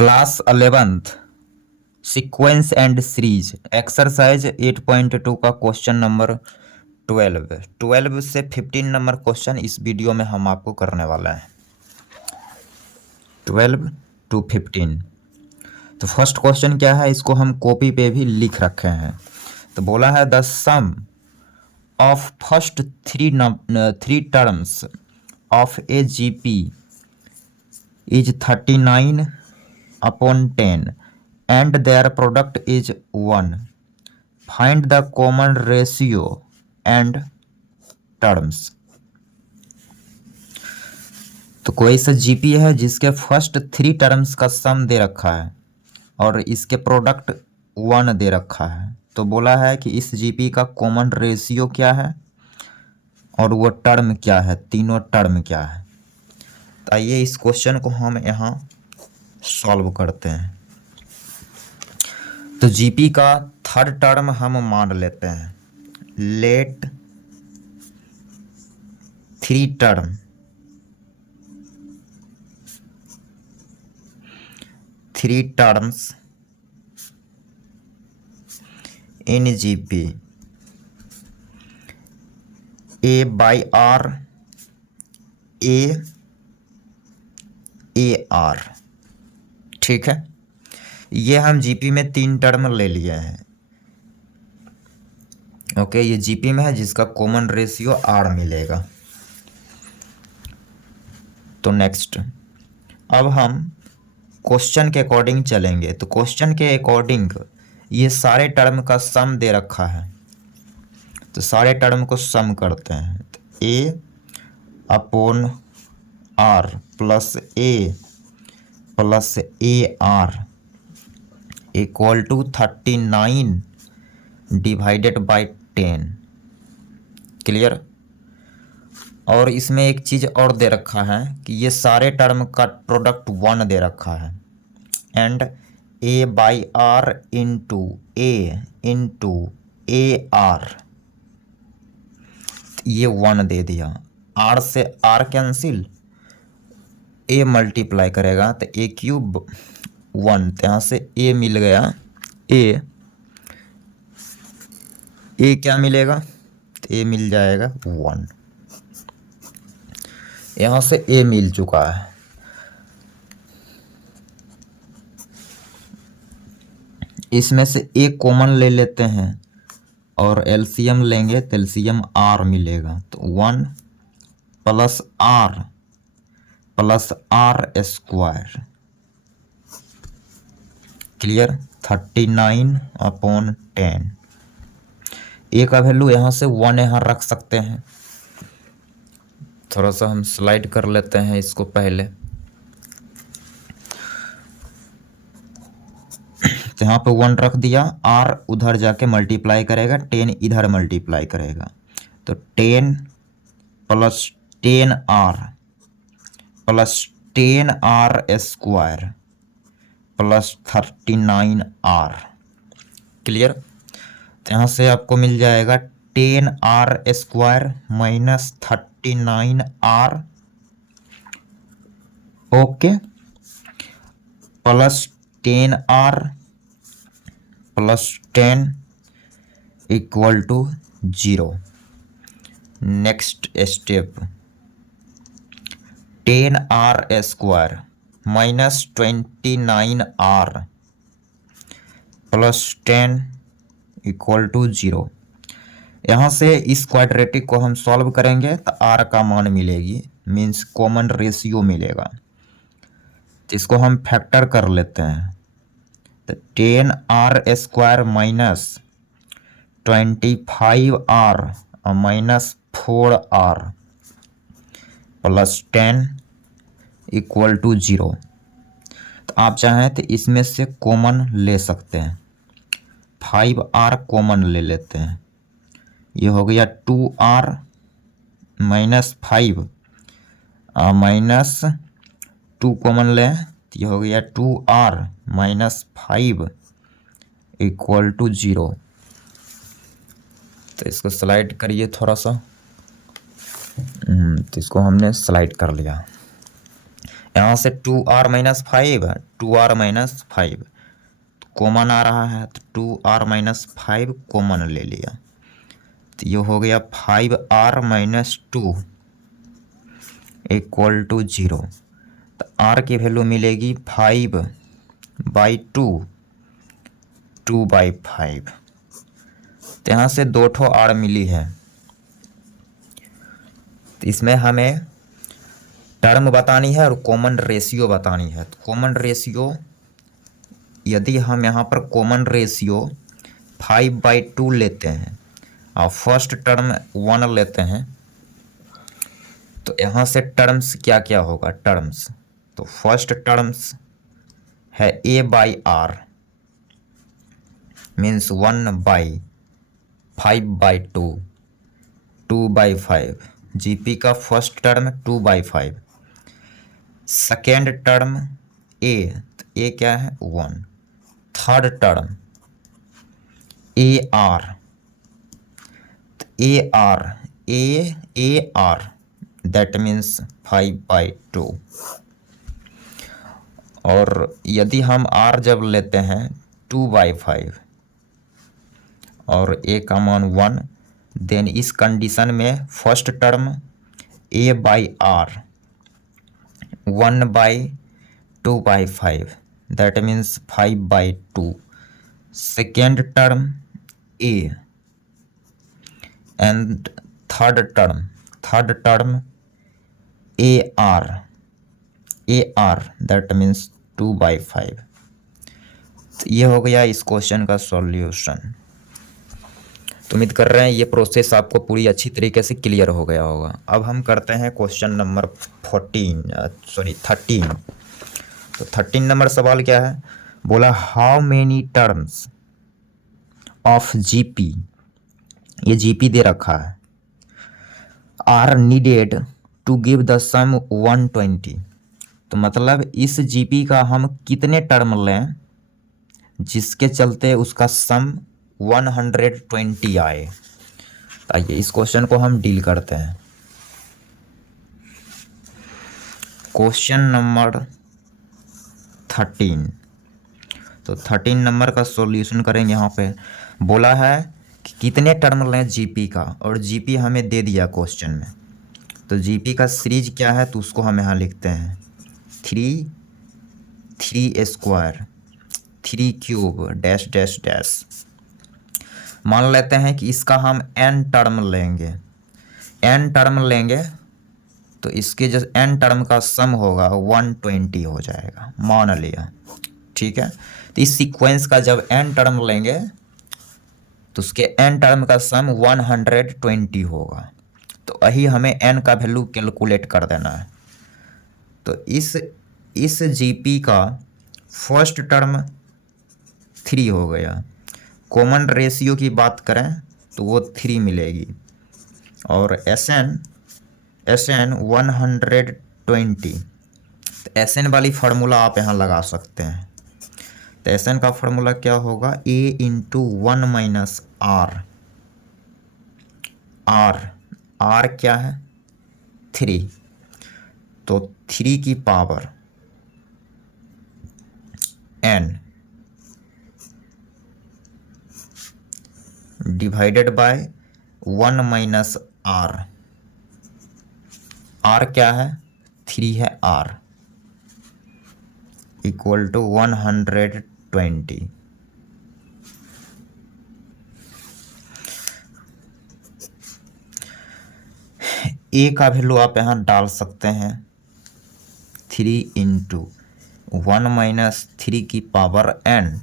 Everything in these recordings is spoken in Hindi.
Class 11th sequence and series exercise 8.2 का क्वेश्चन नंबर 12 से 15 नंबर क्वेश्चन इस वीडियो में हम आपको करने वाला है। 12 to 15। तो फर्स्ट क्वेश्चन क्या है, इसको हम कॉपी पे भी लिख रखे हैं। तो बोला है the sum of first three terms of a GP is 39 upon 10 and their product is 1. Find the common ratio and terms। तो कोई सा जीपी है जिसके फर्स्ट थ्री टर्म्स का सम दे रखा है और इसके प्रोडक्ट 1 दे रखा है। तो बोला है कि इस जीपी का कॉमन रेशियो क्या है और वो टर्म क्या है, तीनों टर्म क्या है। तो आइए इस क्वेश्चन को हम यहाँ सॉल्व करते हैं। तो जीपी का थर्ड टर्म हम मान लेते हैं, let three terms in GP a by r a r. ठीक है, ये हम जीपी में तीन टर्म ले लिए हैं। ओके, ये जीपी में है जिसका कॉमन रेशियो आर मिलेगा। तो नेक्स्ट अब हम क्वेश्चन के अकॉर्डिंग चलेंगे। तो क्वेश्चन के अकॉर्डिंग ये सारे टर्म का सम दे रखा है, तो सारे टर्म को सम करते हैं। तो a upon r plus a r equal to 39 divided by 10। Clear. और इसमें एक चीज़ और दे रखा है कि ये सारे टर्म का प्रोडक्ट 1 दे रखा है and a by r into a r, ये 1 दे दिया। आर से आर कैंसिल, ए मल्टीप्लाई करेगा तो ए क्यूब 1, तो यहाँ से ए मिल गया। ए क्या मिलेगा, तो ए मिल जाएगा 1। यहाँ से ए मिल चुका है। इसमें से ए कॉमन ले लेते हैं और एलसीएम लेंगे तो एलसीएम आर मिलेगा। तो 1 plus r square. Clear. 39 upon 10। A का वैल्यू यहाँ से 1 यहाँ रख सकते हैं। थोड़ा सा हम स्लाइड कर लेते हैं इसको पहले। तो यहाँ पे 1 रख दिया, आर उधर जाके मल्टीप्लाई करेगा, 10 इधर मल्टीप्लाई करेगा। तो 10 plus 10 r square plus 39 r. Clear. तो यहाँ से आपको मिल जाएगा 10 r square minus 39 r, okay, plus 10 r plus 10 equal to 0। Next step 10 r square minus 29 r plus 10 equal to 0। यहाँ से इस क्वाड्रेटिक को हम सॉल्व करेंगे तो आर का मान मिलेगी, मीन्स कॉमन रेशियो मिलेगा। तो इसको हम फैक्टर कर लेते हैं। तो 10 r square minus 25 r minus 4 r plus 10 equal to 0। तो आप चाहें तो इसमें से कॉमन ले सकते हैं। 5 आर कॉमन ले लेते हैं, ये हो गया 2 आर माइनस 5 माइनस 2 कॉमन लें तो ये हो गया 2 आर माइनस 5 इक्वल टू 0। तो इसको स्लाइड करिए थोड़ा सा। तो इसको हमने स्लाइड कर लिया। यहाँ से 2r-5, 2r-5 कॉमन आ रहा है तो 2r-5 कॉमन ले लिया, तो ये हो गया 5r-2 इक्वल टू 0। तो r की वैल्यू मिलेगी 5/2, 2/5। तो यहाँ से 2 ठो r मिली है। तो इसमें हमें टर्म बतानी है और कॉमन रेशियो बतानी है। तो कॉमन रेशियो, यदि हम यहाँ पर कॉमन रेशियो 5/2 लेते हैं और फर्स्ट टर्म 1 लेते हैं, तो यहाँ से टर्म्स क्या क्या होगा टर्म्स। तो फर्स्ट टर्म्स है a/r मीन्स 1/5/2, 2/5। जीपी का first term 2/5। Second term a, तो a क्या है 1। Third term AR, AR that means 5/2। और यदि हम R जब लेते हैं 2/5 और A का मान 1, देन इस कंडीशन में first term A/R 1/2/5 that means 5/2। Second term A and third term AR that means 2/5। तो ये हो गया इस क्वेश्चन का सॉल्यूशन। तो उम्मीद कर रहे हैं ये प्रोसेस आपको पूरी अच्छी तरीके से क्लियर हो गया होगा। अब हम करते हैं क्वेश्चन नंबर 13। तो 13 नंबर सवाल क्या है, बोला how many terms of GP, ये जीपी दे रखा है, are needed to give the sum 120। तो मतलब इस जीपी का हम कितने टर्म लें जिसके चलते उसका सम 120 आए। तो आइए इस क्वेश्चन को हम डील करते हैं। Question number 13। तो 13 नंबर का सॉल्यूशन करेंगे। यहाँ पे बोला है कि कितने टर्म लें जीपी का, और जीपी हमें दे दिया क्वेश्चन में। तो जीपी का सीरीज क्या है, तो उसको हम यहाँ लिखते हैं 3 3² 3³ डैश डैश डैश। मान लेते हैं कि इसका हम n टर्म लेंगे, तो इसके जो n टर्म का सम होगा 120 हो जाएगा, मान लिया। ठीक है, तो इस सीक्वेंस का जब n टर्म लेंगे तो उसके n टर्म का सम 120 होगा। तो यही हमें n का वैल्यू कैलकुलेट कर देना है। तो इस जीपी का फर्स्ट टर्म 3 हो गया। कॉमन रेशियो की बात करें तो वो 3 मिलेगी। और SN 120। तो SN वाली फार्मूला आप यहाँ लगा सकते हैं। तो SN का फार्मूला क्या होगा, A × 1 - R क्या है 3। तो 3 की power n divided by 1 - R क्या है 3 है R इक्वल टू 120। ए का वैल्यू आप यहाँ डाल सकते हैं 3 × 1 - 3 की power n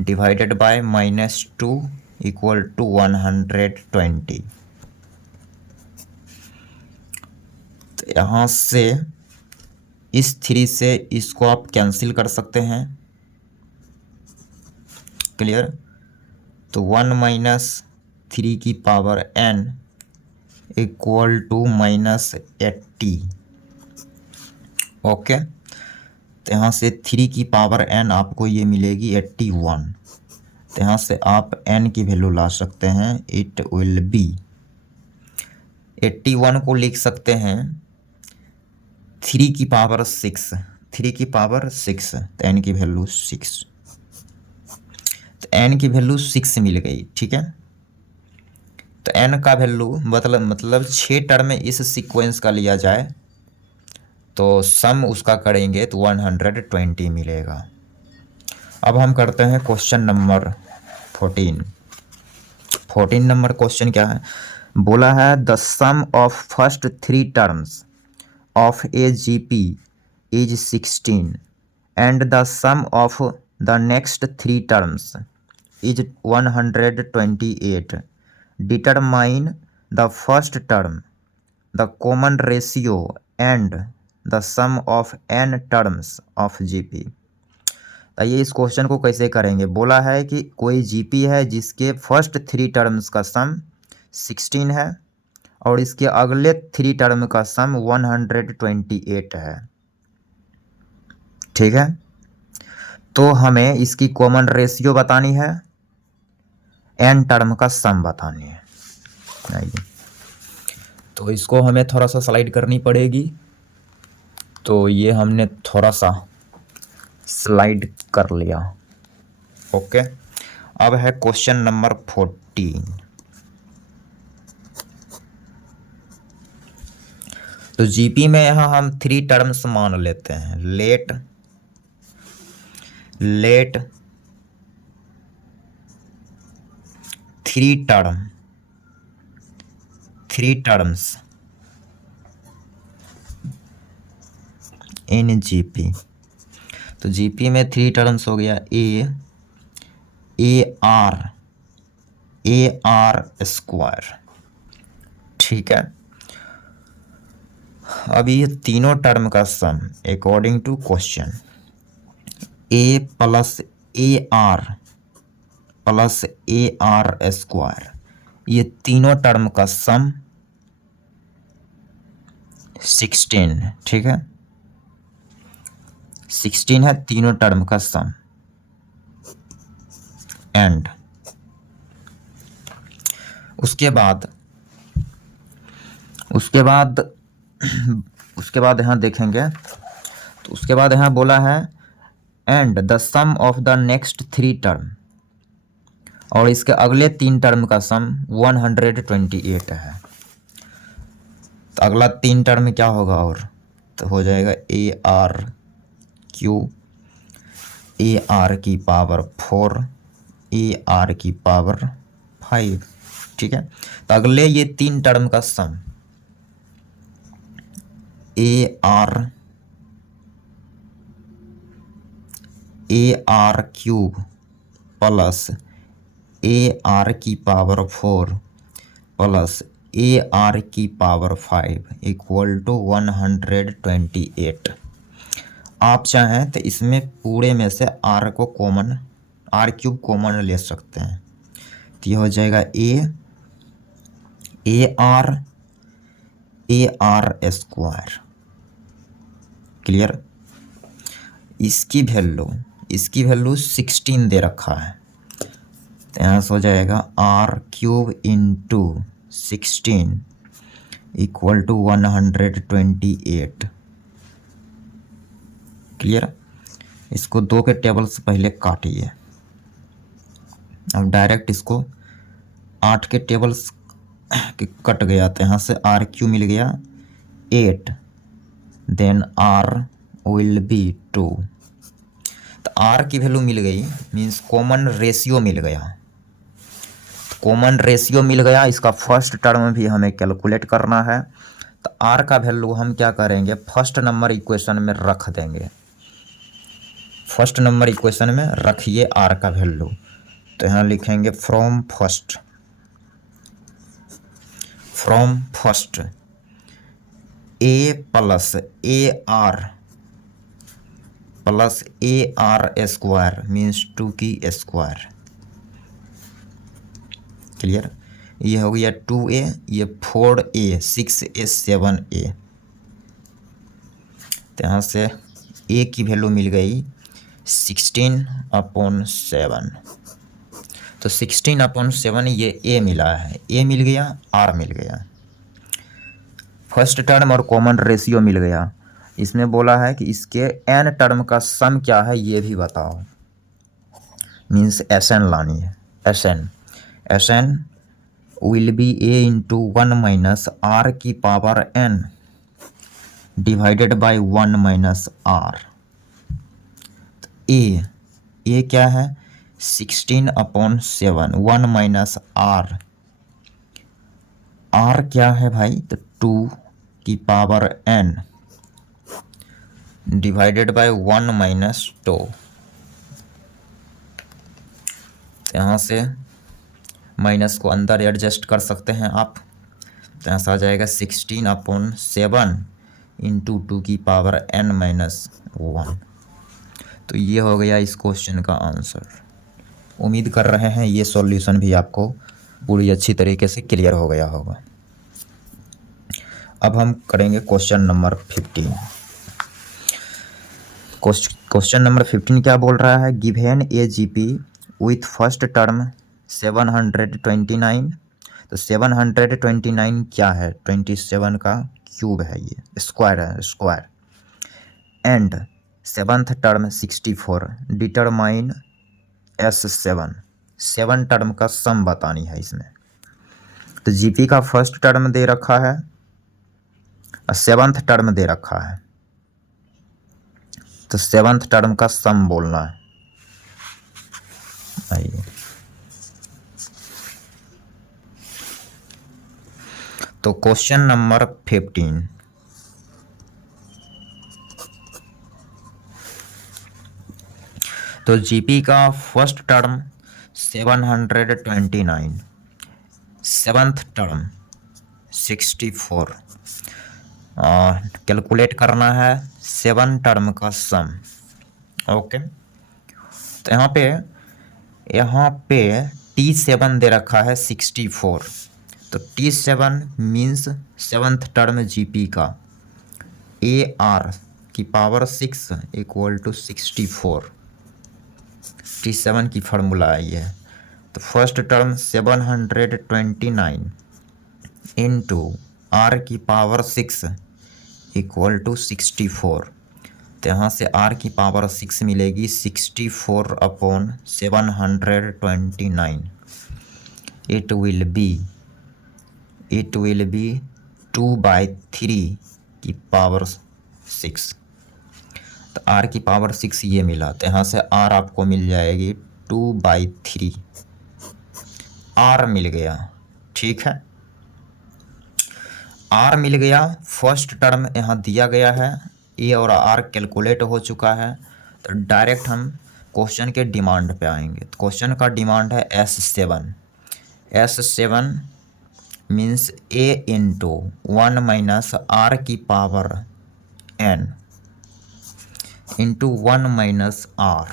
divided by -2 equal to 120। तो यहाँ से इस 3 से इसको आप कैंसिल कर सकते हैं, क्लियर। तो 1 - 3 की power n equal to -80। Okay, तो यहाँ से 3 की पावर n आपको ये मिलेगी 81। तो यहाँ से आप n की वैल्यू ला सकते हैं, इट विल बी 81 को लिख सकते हैं 3 की पावर 6, 3 की पावर 6, तो n की वैल्यू 6, तो n की वैल्यू 6 मिल गई। ठीक है, तो n का वैल्यू मतलब 6 टर्म इस सीक्वेंस का लिया जाए तो सम उसका करेंगे तो 120 मिलेगा। अब हम करते हैं क्वेश्चन नंबर 14। 14 नंबर क्वेश्चन क्या है, बोला है the sum of first 3 terms of a GP is 16 and the sum of the next 3 terms is 128। Determine the first term, the common ratio and the sum of n terms of GP. आइए इस क्वेश्चन को कैसे करेंगे। बोला है कि कोई जीपी है जिसके फर्स्ट 3 टर्म्स का सम 16 है और इसके अगले 3 टर्म का सम 128 है। ठीक है, तो हमें इसकी कॉमन रेशियो बतानी है, n टर्म का सम बतानी है। आइए, तो इसको हमें थोड़ा सा स्लाइड करनी पड़ेगी, तो ये हमने थोड़ा सा स्लाइड कर लिया। ओके, अब है क्वेश्चन नंबर 14। तो जीपी में यहां हम 3 टर्म्स मान लेते हैं। Let 3 terms in GP. तो जीपी में 3 टर्म्स हो गया ए आर स्क्वायर। ठीक है, अब ये तीनों टर्म का sum according to question a plus a r square, ये तीनों टर्म का सम 16। ठीक है, 16 है तीनों टर्म का सम। एंड उसके बाद यहाँ देखेंगे, तो उसके बाद यहाँ बोला है and the sum of the next 3 term, और इसके अगले 3 टर्म का सम 128 है। तो अगला 3 टर्म क्या होगा, और तो हो जाएगा ए आर की पावर 4 ए आर की पावर 5। ठीक है, तो अगले ये 3 टर्म का sum a r cube plus a r की पावर 4 प्लस ए आर की पावर 5 इक्वल टू 128। आप चाहें तो इसमें पूरे में से आर क्यूब कॉमन ले सकते हैं, तो ये हो जाएगा ए आर स्क्वायर। क्लियर, इसकी वैल्यू 16 दे रखा है, तो यहाँ से हो जाएगा r cube into 16 equal to 128। Clear, इसको 2 के टेबल से पहले काटिए। अब डायरेक्ट इसको 8 के टेबल्स कट गया, तो यहाँ से आर क्यू मिल गया 8, देन आर विल बी 2। तो आर की वैल्यू मिल गई, मीन्स कॉमन रेशियो मिल गया। कॉमन रेशियो मिल गया, इसका फर्स्ट टर्म भी हमें कैलकुलेट करना है। तो आर का वैल्यू हम क्या करेंगे, फर्स्ट नंबर इक्वेशन में रख देंगे। फर्स्ट नंबर इक्वेशन में रखिए आर का वैल्यू, तो यहाँ लिखेंगे from first A plus a r square means 2 की स्क्वायर। क्लियर, ये हो गया 2a, ये 4a, 6a, 7a। तो यहाँ से a की वैल्यू मिल गई 16/7। तो 16/7 ये a मिला है, a मिल गया, r मिल गया, फर्स्ट टर्म और कॉमन रेशियो मिल गया। इसमें बोला है कि इसके एन टर्म का सम क्या है ये भी बताओ, मीन्स एस एन लानी है। S N will be a into 1 minus r की power n divided by 1 minus r. A क्या है 16/7, 1 माइनस आर। आर क्या है भाई, तो 2 की power n divided by 1 minus 2। यहाँ से माइनस को अंदर एडजस्ट कर सकते हैं आप, तो यहाँ से आ जाएगा 16/7 इंटू 2 की पावर n माइनस 1। तो ये हो गया इस क्वेश्चन का आंसर। उम्मीद कर रहे हैं ये सॉल्यूशन भी आपको पूरी अच्छी तरीके से क्लियर हो गया होगा। अब हम करेंगे क्वेश्चन नंबर 15। क्वेश्चन नंबर 15 क्या बोल रहा है, given a GP with first term 729। तो 729 क्या है, 27 का क्यूब है, ये स्क्वायर है, square. And seventh term 64, determine S7, 7 term का सम बतानी है इसमें। तो जीपी का फर्स्ट टर्म दे रखा है और 7th टर्म दे रखा है, तो 7th टर्म का सम बोलना है। आइए, तो क्वेश्चन नंबर 15। तो जीपी का first term 729, 7th term 64, calculate करना है 7 टर्म का सम। ओके, तो यहाँ पे T7 दे रखा है 64, तो T7 means 7th term GP का AR की पावर 6 इक्वल टू 64। T7 की फार्मूला है ये। तो फर्स्ट टर्म 729 इंटू R की पावर 6 इक्वल टू 64। तो यहाँ से R की पावर 6 मिलेगी 64/729। इट विल बी 2/3 की पावर 6। तो R की पावर 6 ये मिला, तो यहाँ से R आपको मिल जाएगी 2/3। R मिल गया, ठीक है, R मिल गया। फर्स्ट टर्म यहाँ दिया गया है, A और R कैलकुलेट हो चुका है। तो डायरेक्ट हम क्वेश्चन के डिमांड पे आएंगे। तो क्वेश्चन का डिमांड है S7 means A into 1 minus R की power n into 1 minus R।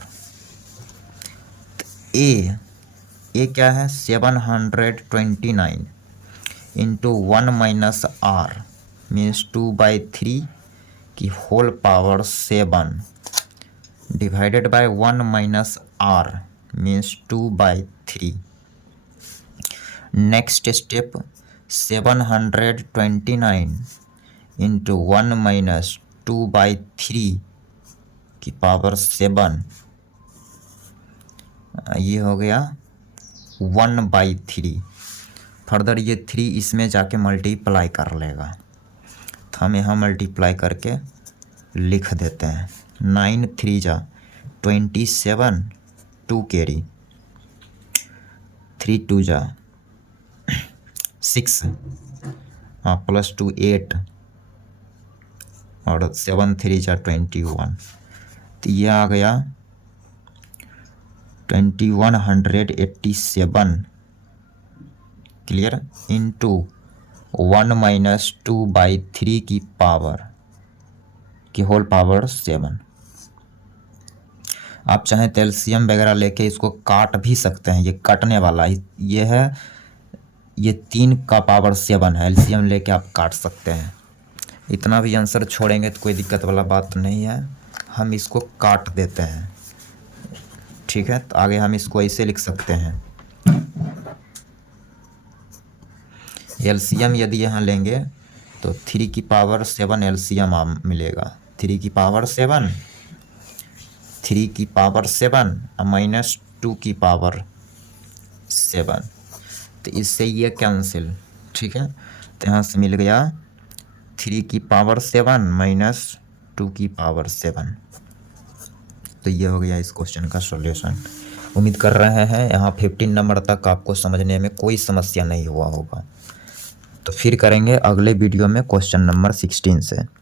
ए क्या है 729 इंटू 1 माइनस R मीन्स 2/3 की whole power 7 divided by 1 minus R means 2/3। Next step 729 into 1 minus 2/3 की पावर 7, ये हो गया 1/3। फर्दर ये 3 इसमें जाके मल्टीप्लाई कर लेगा, तो हम यहाँ मल्टीप्लाई करके लिख देते हैं। 9 3 जा 27, 2 कैरी, 3 2 जा 6, हाँ प्लस 2 8 और 7 3 जा 21। तो ये आ गया 2187 क्लियर इंटू 1 माइनस 2/3 की पावर की होल पावर 7। आप चाहें तो एलसीएम वगैरह लेके इसको काट भी सकते हैं, ये कटने वाला ये है, ये 3 का पावर 7 है, एलसीएम लेके आप काट सकते हैं। इतना भी आंसर छोड़ेंगे तो कोई दिक्कत वाला बात नहीं है, हम इसको काट देते हैं, ठीक है। तो आगे हम इसको ऐसे लिख सकते हैं, एलसीएम यदि यहाँ लेंगे तो 3 की पावर 7 एलसीएम मिलेगा। 3 की पावर 7, 3 की पावर 7 और माइनस 2 की पावर 7। तो इससे ये कैंसिल, ठीक है। तो यहाँ से मिल गया 3 की पावर 7 माइनस 2 की पावर 7। तो ये हो गया इस क्वेश्चन का सॉल्यूशन। उम्मीद कर रहे हैं यहाँ 15 नंबर तक आपको समझने में कोई समस्या नहीं हुआ होगा। तो फिर करेंगे अगले वीडियो में क्वेश्चन नंबर 16 से।